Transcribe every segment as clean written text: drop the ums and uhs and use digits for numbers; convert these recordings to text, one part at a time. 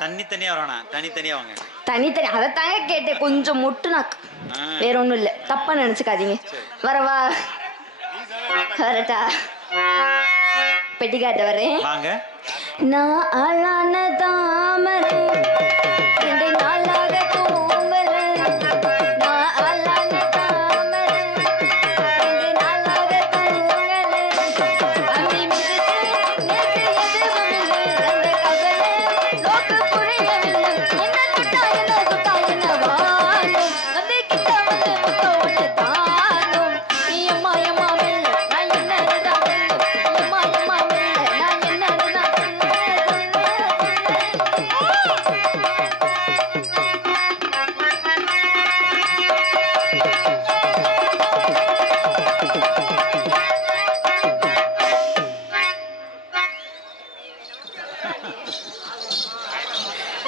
தனித்தனியா வரணும், தனித்தனியா வாங்க. தனித்தனி அதைத்தாங்க கேட்டேன், கொஞ்சம் முட்டுனாக்கு, வேற ஒண்ணும் இல்ல, தப்பா நினைச்சுக்காதீங்க. வரவா? வரட்டா? பெட்டிக்காட்ட வரேன் வாங்க. நான் ஆளான தாமரை 2 நாளாக தூங்கல, நான் ஆளான தாமரை 2 நாளாக தூங்கல, அம்பி மிதிச்சு நேற்று எதுவும் இல்லை, அந்த கவலை நோக்கு புரியவில்லை, என்ன சுட்டா என்ன வாழும், வந்து கிட்ட வந்து முத்த ஒன்று தானும், நீ அம்மா அம்மா மெல்ல நான் என்ன அம்மா அம்மா மெல்ல நான் என்ன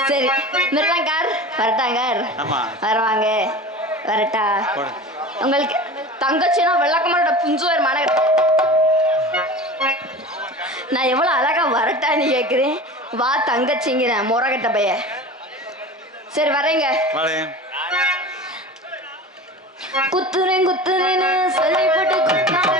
சரி மிருதாங்கார் வரட்டாங்கார். வருவாங்க. வரட்டா? உங்களுக்கு தங்கச்சினா வெள்ளக்கமாரோட புஞ்சுவர் மன. நான் எவ்வளவு அழகா வரட்டான்னு கேக்குறேன், வா தங்கச்சிங்கிறேன் முறகட்ட பைய. சரி வரேங்க. குத்துறேன் குத்துறேன்னு சொல்லி போட்டு குத்தாம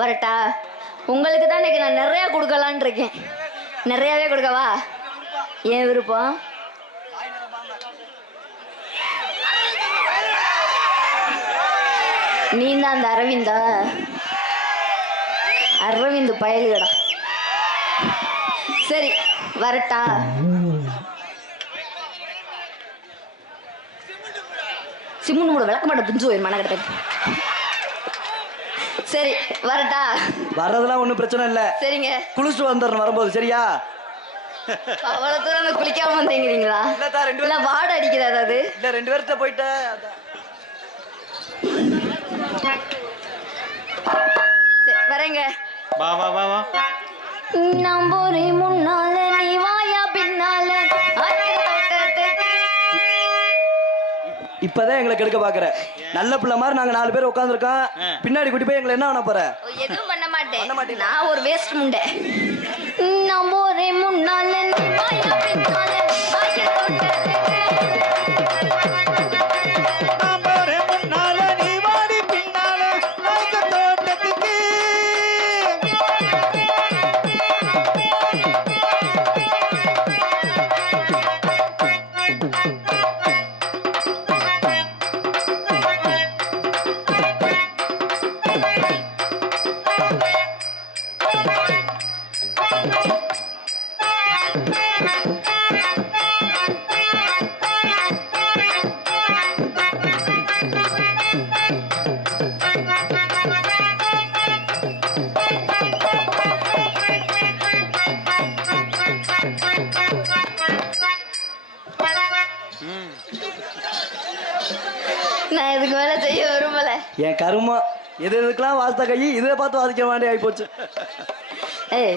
வரட்டா? உங்களுக்கு தான் இன்னைக்கு நான் நிறைய கொடுக்கலான் இருக்கேன், நிறையவே கொடுக்கவா? ஏன் விருப்பம்? நீ தான் அந்த அரவிந்தா? அரவிந்த் பயலுகடா. சரி வரட்டா? சிமுன்னு மூட விளக்க மாட்டேன் புஞ்சு போயிரு மனக்கட்ட. சரி வரட்டா? வரதெல்லாம் ஒண்ணும் பிரச்சனை இல்ல. சரிங்க, குளிச்சுட்டு வந்துடுறேன் வரும்போது. சரியா? அவ்வளவு தூரம் குளிக்காம வந்தீங்களா? இல்ல வாட அடிக்குதா? அதாவது இல்ல 2 பேர்த்த போயிட்டு வரேங்க. வா வா வா வா. நம்பூரி முன்னால நீ வாயா பின்னால இப்பதான் எங்களை கெடுக்க பாக்குற. நல்ல பிள்ளை மாதிரி நாங்க 4 பேர் உட்காந்துருக்கோம், பின்னாடி கூட்டி போய் எங்களை என்ன பண்ண போற? எதுவும் பண்ண மாட்டேன், நான் ஒரு வேஸ்ட் முண்டை. நம்பூரி முன்னால நீ வாயா பின்னால நான் இதுக்கு மேல செய்ய விரும்பல. என் கருமா எது எதுக்கெல்லாம் வாசித்த கை இதை பார்த்து வாசிக்க வேண்டிய ஆகி போச்சு.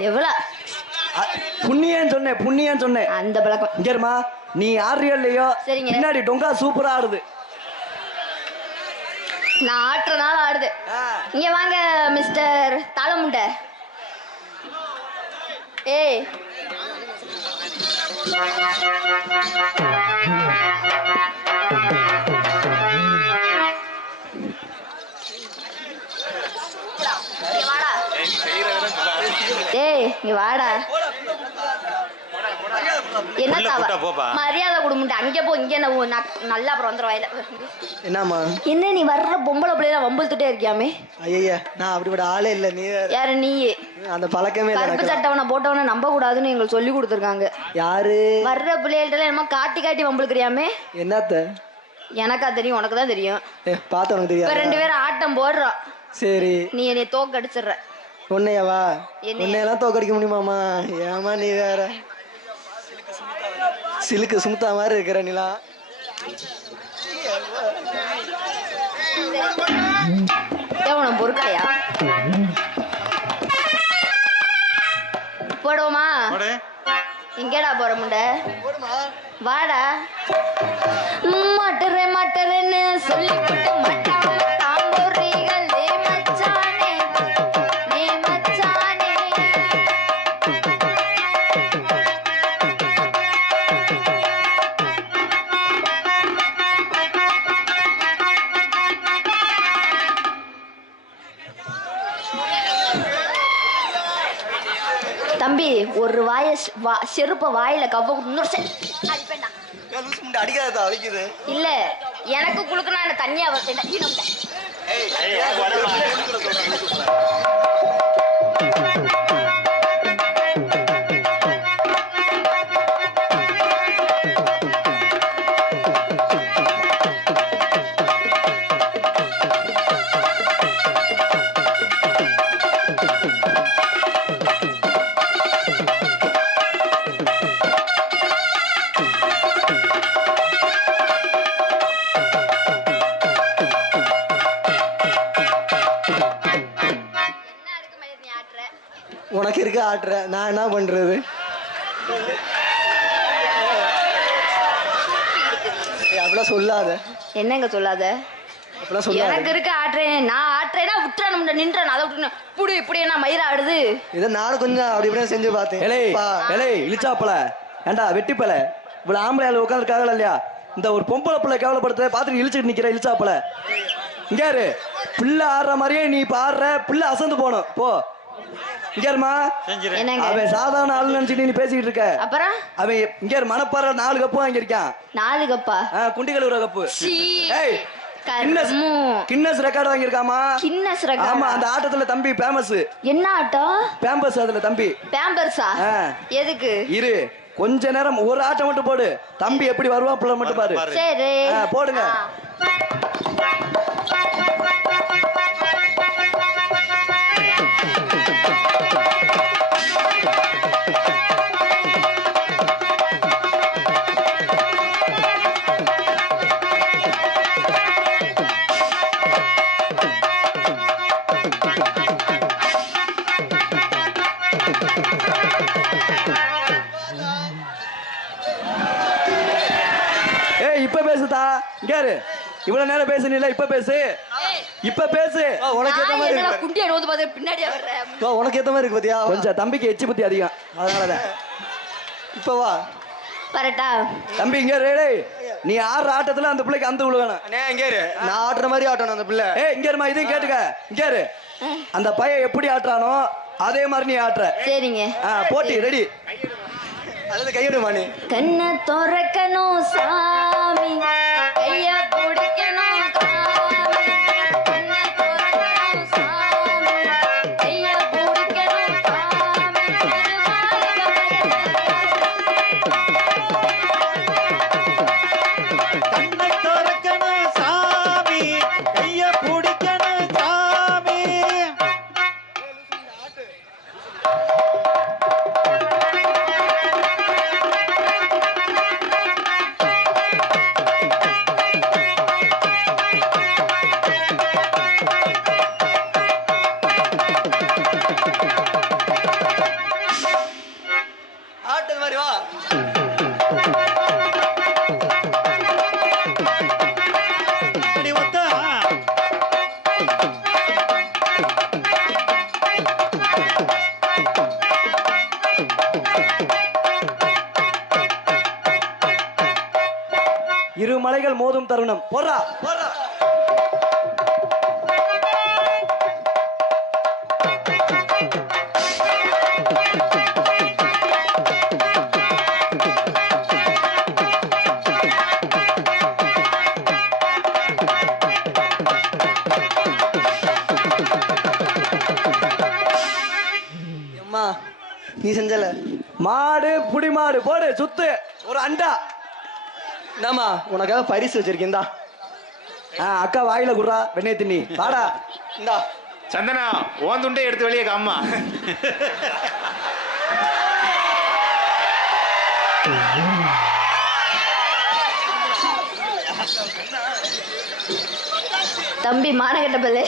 எவ்வளவு புண்ணியன்னு சொன்னேன், புண்ணியன்னு சொன்னேன். அந்த பழக்கம் இங்கேருமா, நீ ஆடுறியோ இல்லையோ பின்னாடி டொங்கா சூப்பரா ஆடுது. நான் ஆட்டுறனால ஆடுது. இங்க வாங்க மிஸ்டர் தாளமுண்டை. ஏய் ஏய் இங்க வாடா. என்ன மரியாதை கொடுமுட்ட அங்கே போ, இங்கே நல்லா அப்புறம் வந்துடும். என்னம்மா என்ன நீ வர்ற பொம்பளை பிள்ளைல வம்புத்துட்டே இருக்கியாமே? ஐயா நான் அப்படி ஆளே இல்ல. நீ யாரு? நீ அந்த பழக்கமே இல்ல. கருப்பு சட்டவனை போட்டவனை நம்ப கூடாதுன்னு எங்களுக்கு சொல்லி கொடுத்துருக்காங்க. யாரு? வர்ற பிள்ளைகள்ட்ட என்னமோ காட்டி காட்டி வம்புக்குறியாமே? என்னத்த எனக்கா தெரியும், உனக்கு தான் தெரியும். பார்த்து உனக்கு இப்ப தெரியாது. 2 பேரும் ஆட்டம் போடுறோம். சரி நீ என்னை தோக்கடிச்சிடுற. உன்னையவா? என்னைய? உன்னையெல்லாம் தோக்கடிக்க முடியுமாமா? ஏமா நீ வேற சிலுக்கு சுமுத்தா மாதிரி இருக்கிற நிலா. உனக்கு பொறுக்கலையா? போடுவோமா? போடு. எங்கடா போற முண்டை? வாடா. மாட்டுறேன்னு சொல்லிவிட்டு மட்டாம தாம்பூரிகள் ஏ மச்சானே, ஏ மச்சானே. தம்பி ஒரு செருப்ப வாயில கவ்வ அடிக்காதா அடிக்குது இல்ல எனக்கு குளுக்குனா அந்த தண்ணியா வருது. உனக்கு இருக்க ஆட்டுற, நான் என்ன பண்றது? அப்படிலாம் சொல்லாத. என்னங்க சொல்லாத? அப்படிலாம் சொல்லாத. எனக்கு இருக்க ஆட்டுறேன், நான் ஆட்டுறேன்னா விட்டுறணும், நின்றேன். அதை விட்டு புடி இப்படி என்ன மயிர ஆடுது. இதை நானும் கொஞ்சம் அப்படி இப்படியே செஞ்சு பார்த்தேன். இழிச்சாப்பல ஏண்டா வெட்டிப்பல இவ்வளவு ஆம்பளை ஆளு உட்காந்துருக்காங்களா இல்லையா? இந்த ஒரு பொம்பளை பிள்ளை கேவலப்படுத்த பார்த்துட்டு இழிச்சுட்டு நிக்கிற இழிச்சாப்பல. இங்க யாரு பிள்ளை ஆடுற மாதிரியே நீ இப்ப ஆடுற. பிள்ளை அசந்து போகணும் போ. இங்கேருமா அவன் சாதாரண ஆளு நினைச்சிட்டு நீ பேசிக்கிட்டு இருக்க. அப்புறம் அவன் இங்க மனப்பாறை 4 கப்பு வாங்கியிருக்கான். 4 கப்பா? குண்டி கழுவுற கப்பு. ஏய் கின்னஸ் ரெக்கார்ட் வாங்கியிருக்காமா? Guinness record? ஆமா, அந்த ஆட்டத்துல தம்பி ஃபேமஸ். என்ன ஆட்டம்? பேம்பர்ஸ். அதுல தம்பி பேம்பர்ஸா? எதுக்கு? இரு கொஞ்ச நேரம் ஒரு ஆட்டம் மட்டும் போடு. தம்பி எப்படி வருவான் பிள்ளை மட்டும் பாரு. சரி போடுங்க. இப்ப பேசுதா? இங்கேரு இவ்வளவு நேரம் பேசுனீல, இப்ப பேசு. இப்ப பேசு. உனக்கு ஏத்த மாதிரி இருக்கு. குண்டியா ரோது பாத்து பின்னாடியே வர்ற. உனக்கு ஏத்த மாதிரி இருக்கு பாத்தியா? கொஞ்சம் தம்பிக்கு எச்சி புத்தி அதிகம், அதனாலதான். இப்ப வா பரட்டா தம்பி. இங்க டேய், நீ ஆடுற ஆட்டத்துல அந்த பிள்ளைக்கு அந்த விழுகணும். இங்க இரு, நான் ஆடுற மாதிரி ஆட்டணும் அந்த பிள்ளை. இங்க இருமா, இதையும் கேட்டுக்க. இங்க இரு, அந்த பையன் எப்படி ஆட்டுறானோ அதே மாதிரி நீ ஆட்டுற. சரிங்க. போட்டி ரெடி. அதுல கையிடுமா நீ. கண்ண திறக்கணும் சாமி, கைய பிடிக்கணும் சாமி. கண்ண திறக்கணும் சாமி, கைய பிடிக்கணும் சாமி. கண்ணை திறக்கணும் சாமி, கைய பிடிக்கணும் சாமி. ஆட்டது மாதிரி வா. இரு மலைகள் மோதும் தருணம். போறா போறா. நீ செஞ்சல மாடு புடி மாடு போடு சுத்து ஒரு அண்டா. என்னம்மா உனக்காக பரிசு வச்சிருக்கேன். அக்கா வாயில குடுறா வெண்ணெய் தின்னி வாடா இந்தா சந்தனா ஓன் துண்டை எடுத்து வெளியே காமா. தம்பி மானகட்ட பல்லே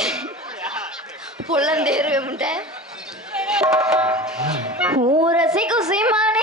புள்ளந்தேர்வே முட்டை ஊரசி குசிமானே